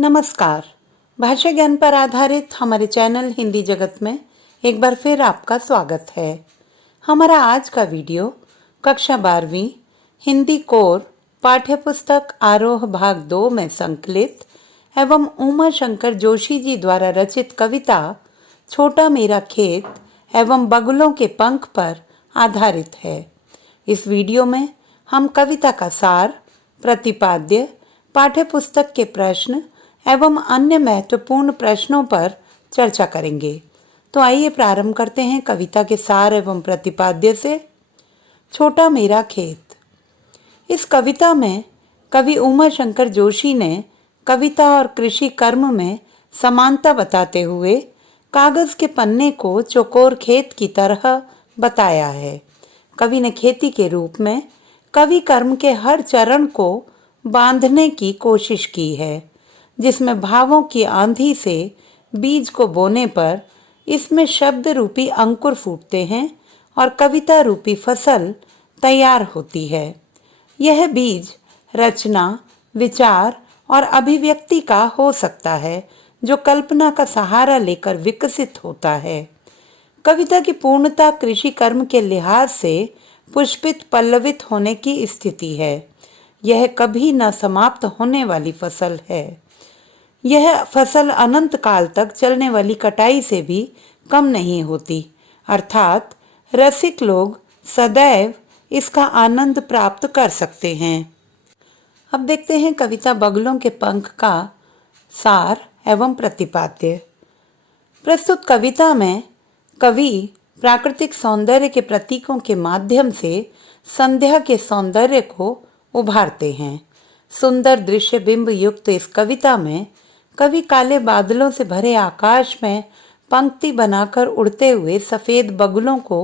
नमस्कार। भाषा ज्ञान पर आधारित हमारे चैनल हिंदी जगत में एक बार फिर आपका स्वागत है। हमारा आज का वीडियो कक्षा 12वीं हिंदी कोर पाठ्य पुस्तक आरोह भाग 2 में संकलित एवं उमा शंकर जोशी जी द्वारा रचित कविता छोटा मेरा खेत एवं बगुलों के पंख पर आधारित है। इस वीडियो में हम कविता का सार, प्रतिपाद्य, पाठ्य पुस्तक के प्रश्न एवं अन्य महत्वपूर्ण प्रश्नों पर चर्चा करेंगे। तो आइए प्रारंभ करते हैं कविता के सार एवं प्रतिपाद्य से। छोटा मेरा खेत। इस कविता में कवि उमा शंकर जोशी ने कविता और कृषि कर्म में समानता बताते हुए कागज के पन्ने को चौकोर खेत की तरह बताया है। कवि ने खेती के रूप में कवि कर्म के हर चरण को बांधने की कोशिश की है, जिसमें भावों की आंधी से बीज को बोने पर इसमें शब्द रूपी अंकुर फूटते हैं और कविता रूपी फसल तैयार होती है। यह बीज रचना, विचार और अभिव्यक्ति का हो सकता है, जो कल्पना का सहारा लेकर विकसित होता है। कविता की पूर्णता कृषि कर्म के लिहाज से पुष्पित पल्लवित होने की स्थिति है। यह कभी न समाप्त होने वाली फसल है। यह फसल अनंत काल तक चलने वाली कटाई से भी कम नहीं होती, अर्थात रसिक लोग सदैव इसका आनंद प्राप्त कर सकते हैं। अब देखते हैं कविता बगुलों के पंख का सार एवं प्रतिपाद्य। प्रस्तुत कविता में कवि प्राकृतिक सौंदर्य के प्रतीकों के माध्यम से संध्या के सौंदर्य को उभारते हैं। सुंदर दृश्य बिंब युक्त इस कविता में कवि काले बादलों से भरे आकाश में पंक्ति बनाकर उड़ते हुए सफेद बगुलों को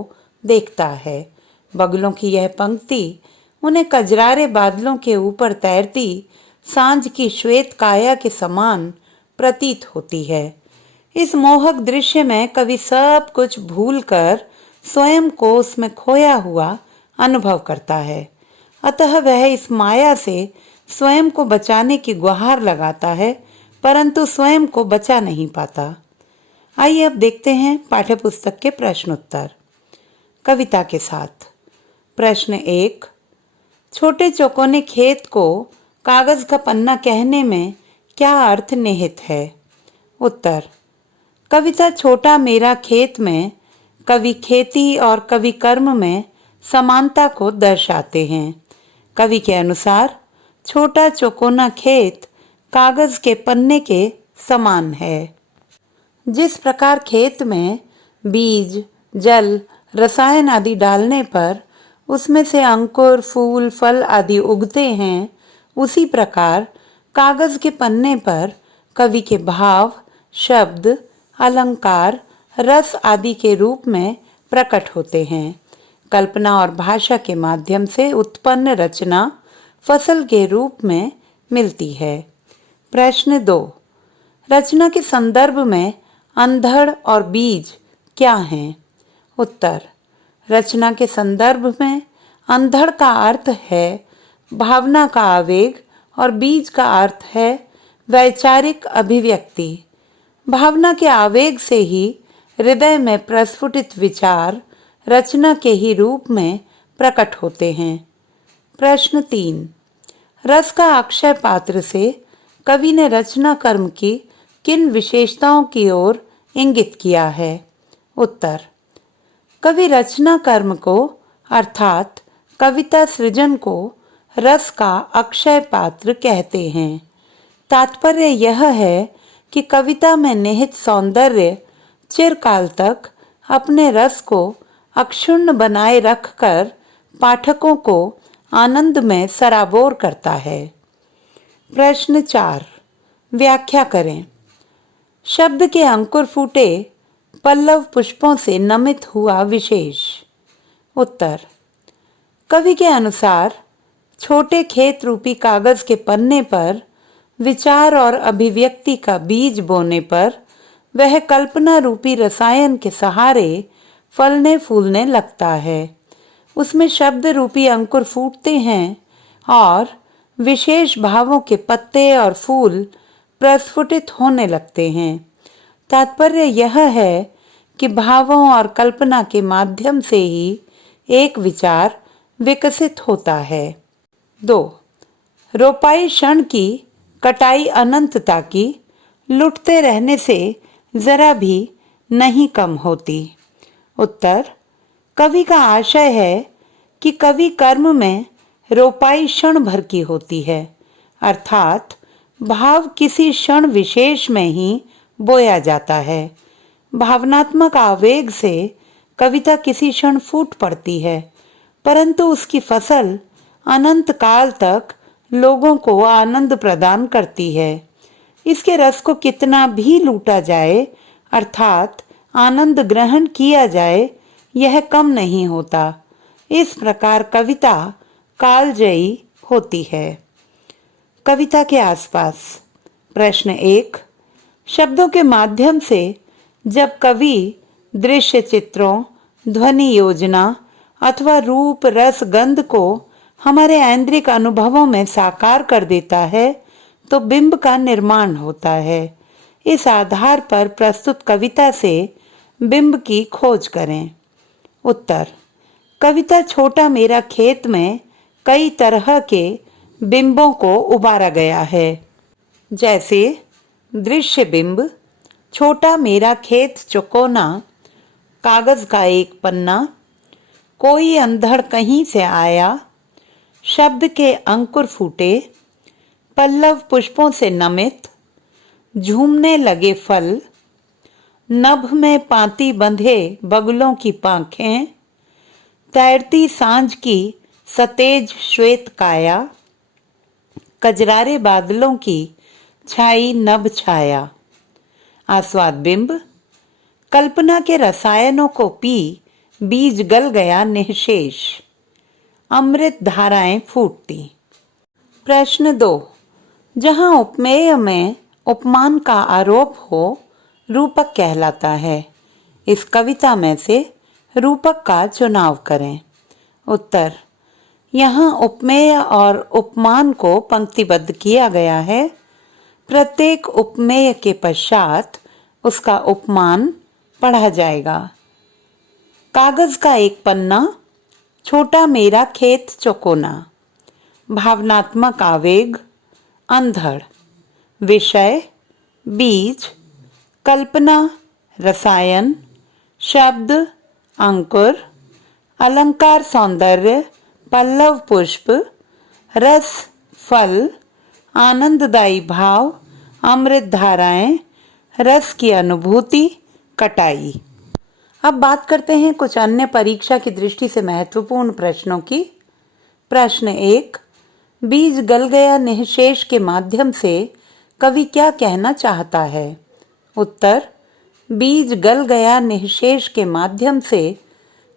देखता है। बगुलों की यह पंक्ति उन्हें कजरारे बादलों के ऊपर तैरती सांझ की श्वेत काया के समान प्रतीत होती है। इस मोहक दृश्य में कवि सब कुछ भूलकर स्वयं को उसमें खोया हुआ अनुभव करता है। अतः वह इस माया से स्वयं को बचाने की गुहार लगाता है, परंतु स्वयं को बचा नहीं पाता। आइए अब देखते हैं पाठ्यपुस्तक के प्रश्नोत्तर कविता के साथ। प्रश्न 1, छोटे चौकोने खेत को कागज का पन्ना कहने में क्या अर्थ निहित है? उत्तर, कविता छोटा मेरा खेत में कवि खेती और कवि कर्म में समानता को दर्शाते हैं। कवि के अनुसार छोटा चौकोना खेत कागज के पन्ने के समान है। जिस प्रकार खेत में बीज, जल, रसायन आदि डालने पर उसमें से अंकुर, फूल, फल आदि उगते हैं, उसी प्रकार कागज के पन्ने पर कवि के भाव, शब्द, अलंकार, रस आदि के रूप में प्रकट होते हैं। कल्पना और भाषा के माध्यम से उत्पन्न रचना फसल के रूप में मिलती है। प्रश्न 2, रचना के संदर्भ में अंधड़ और बीज क्या हैं? उत्तर, रचना के संदर्भ में अंधड़ का अर्थ है भावना का आवेग और बीज का अर्थ है वैचारिक अभिव्यक्ति। भावना के आवेग से ही हृदय में प्रस्फुटित विचार रचना के ही रूप में प्रकट होते हैं। प्रश्न 3, रस का अक्षय पात्र से कवि ने रचना कर्म की किन विशेषताओं की ओर इंगित किया है? उत्तर, कवि रचना कर्म को अर्थात कविता सृजन को रस का अक्षय पात्र कहते हैं। तात्पर्य यह है कि कविता में निहित सौंदर्य चिरकाल तक अपने रस को अक्षुण्ण बनाए रखकर पाठकों को आनंद में सराबोर करता है। प्रश्न 4, व्याख्या करें। शब्द के अंकुर फूटे पल्लव पुष्पों से नमित हुआ विशेष। उत्तर, कवि के अनुसार छोटे खेत रूपी कागज के पन्ने पर विचार और अभिव्यक्ति का बीज बोने पर वह कल्पना रूपी रसायन के सहारे फलने फूलने लगता है। उसमें शब्द रूपी अंकुर फूटते हैं और विशेष भावों के पत्ते और फूल प्रस्फुटित होने लगते हैं। तात्पर्य यह है कि भावों और कल्पना के माध्यम से ही एक विचार विकसित होता है। 2. रोपाई क्षण की, कटाई अनंतता की, लुटते रहने से जरा भी नहीं कम होती। उत्तर: कवि का आशय है कि कवि कर्म में रोपाई क्षण भर की होती है, अर्थात भाव किसी क्षण विशेष में ही बोया जाता है। भावनात्मक आवेग से कविता किसी क्षण फूट पड़ती है, परंतु उसकी फसल अनंत काल तक लोगों को आनंद प्रदान करती है। इसके रस को कितना भी लूटा जाए, अर्थात आनंद ग्रहण किया जाए, यह कम नहीं होता। इस प्रकार कविता कालजयी होती है। कविता के आसपास। प्रश्न 1. शब्दों के माध्यम से जब कवि दृश्य चित्रों, ध्वनि योजना अथवा रूप रस गंध को हमारे ऐन्द्रिक अनुभवों में साकार कर देता है तो बिंब का निर्माण होता है। इस आधार पर प्रस्तुत कविता से बिंब की खोज करें। उत्तर: कविता छोटा मेरा खेत में कई तरह के बिंबों को उबारा गया है, जैसे दृश्य बिंब, छोटा मेरा खेत चौकोना, कागज का एक पन्ना, कोई अंधड़ कहीं से आया, शब्द के अंकुर फूटे, पल्लव पुष्पों से नमित, झूमने लगे फल, नभ में पाती बंधे बगुलों की पांखें, तैरती सांझ की सतेज श्वेत काया, कजरारे बादलों की छाई नभ छाया। आस्वाद बिंब: कल्पना के रसायनों को पी बीज गल गया निःशेष, अमृत धाराएं फूटती। प्रश्न 2. जहां उपमेय में उपमान का आरोप हो, रूपक कहलाता है। इस कविता में से रूपक का चुनाव करें। उत्तर: यहाँ उपमेय और उपमान को पंक्तिबद्ध किया गया है। प्रत्येक उपमेय के पश्चात उसका उपमान पढ़ा जाएगा। कागज का एक पन्ना, छोटा मेरा खेत चौकोना, भावनात्मक आवेग, अंधड़, विषय बीज, कल्पना रसायन, शब्द अंकुर, अलंकार सौंदर्य, पल्लव पुष्प, रस फल, आनंददायी भाव, अमृत धाराएं, रस की अनुभूति, कटाई। अब बात करते हैं कुछ अन्य परीक्षा की दृष्टि से महत्वपूर्ण प्रश्नों की। प्रश्न 1. बीज गल गया निःशेष के माध्यम से कवि क्या कहना चाहता है? उत्तर: बीज गल गया निःशेष के माध्यम से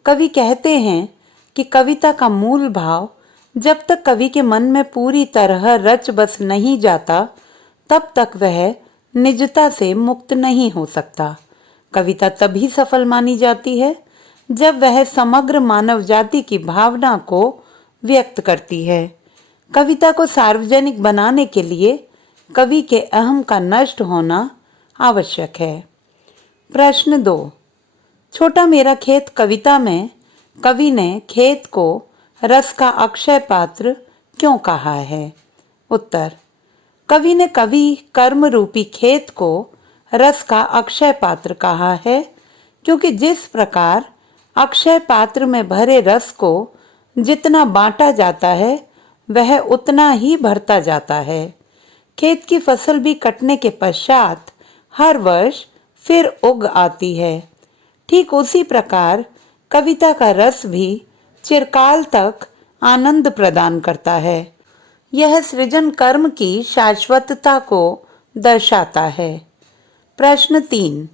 कवि कहते हैं कि कविता का मूल भाव जब तक कवि के मन में पूरी तरह रच बस नहीं जाता, तब तक वह निजता से मुक्त नहीं हो सकता। कविता तभी सफल मानी जाती है जब वह समग्र मानव जाति की भावना को व्यक्त करती है। कविता को सार्वजनिक बनाने के लिए कवि के अहम का नष्ट होना आवश्यक है। प्रश्न 2. छोटा मेरा खेत कविता में कवि ने खेत को रस का अक्षय पात्र क्यों कहा है? उत्तर: कवि ने कवि कर्म रूपी खेत को रस का अक्षय पात्र कहा है, क्योंकि जिस प्रकार अक्षय पात्र में भरे रस को जितना बांटा जाता है, वह उतना ही भरता जाता है। खेत की फसल भी कटने के पश्चात हर वर्ष फिर उग आती है। ठीक उसी प्रकार कविता का रस भी चिरकाल तक आनंद प्रदान करता है। यह सृजन कर्म की शाश्वतता को दर्शाता है। प्रश्न 3.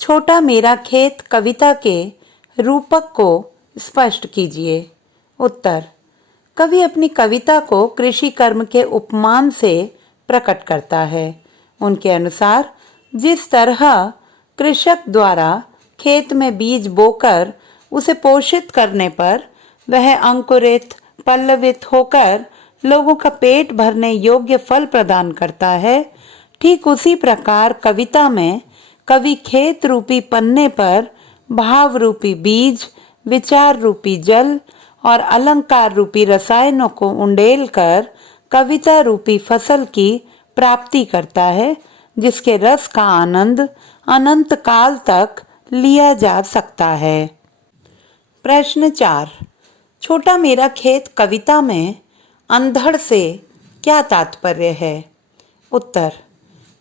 छोटा मेरा खेत कविता के रूपक को स्पष्ट कीजिए। उत्तर: कवि अपनी कविता को कृषि कर्म के उपमान से प्रकट करता है। उनके अनुसार जिस तरह कृषक द्वारा खेत में बीज बोकर उसे पोषित करने पर वह अंकुरित पल्लवित होकर लोगों का पेट भरने योग्य फल प्रदान करता है, ठीक उसी प्रकार कविता में कवि खेत रूपी पन्ने पर भाव रूपी बीज, विचार रूपी जल और अलंकार रूपी रसायनों को उंडेल कर कविता रूपी फसल की प्राप्ति करता है, जिसके रस का आनंद अनंत काल तक लिया जा सकता है। प्रश्न 4। छोटा मेरा खेत कविता में अंधड़ से क्या तात्पर्य है? उत्तर।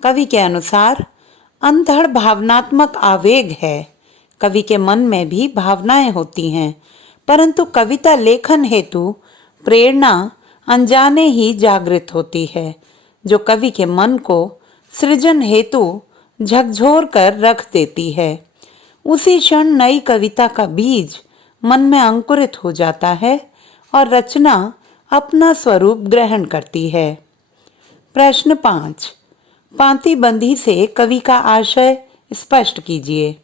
कवि के अनुसार अंधड़ भावनात्मक आवेग है। कवि के मन में भी भावनाएं होती हैं, परंतु कविता लेखन हेतु प्रेरणा अनजाने ही जागृत होती है, जो कवि के मन को सृजन हेतु झकझोर कर रख देती है। उसी क्षण नई कविता का बीज मन में अंकुरित हो जाता है और रचना अपना स्वरूप ग्रहण करती है। प्रश्न 5। पांतिबंधी से कवि का आशय स्पष्ट कीजिए।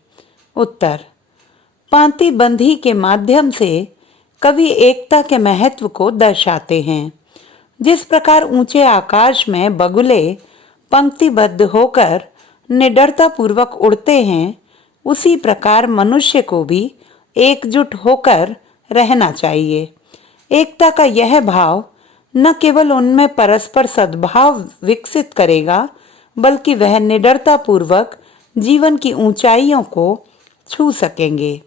उत्तर। पांतिबंधी के माध्यम से कवि एकता के महत्व को दर्शाते हैं। जिस प्रकार ऊंचे आकाश में बगुले पंक्तिबद्ध होकर निडरता पूर्वक उड़ते हैं, उसी प्रकार मनुष्य को भी एकजुट होकर रहना चाहिए। एकता का यह भाव न केवल उनमें परस्पर सद्भाव विकसित करेगा, बल्कि वह निडरता पूर्वक जीवन की ऊंचाइयों को छू सकेंगे।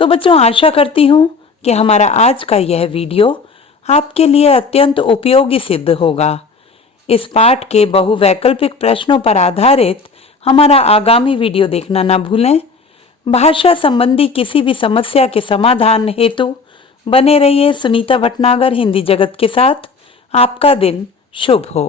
तो बच्चों, आशा करती हूँ कि हमारा आज का यह वीडियो आपके लिए अत्यंत उपयोगी सिद्ध होगा। इस पाठ के बहुवैकल्पिक प्रश्नों पर आधारित हमारा आगामी वीडियो देखना न भूलें। भाषा संबंधी किसी भी समस्या के समाधान हेतु बने रहिए सुनीता भटनागर हिंदी जगत के साथ। आपका दिन शुभ हो।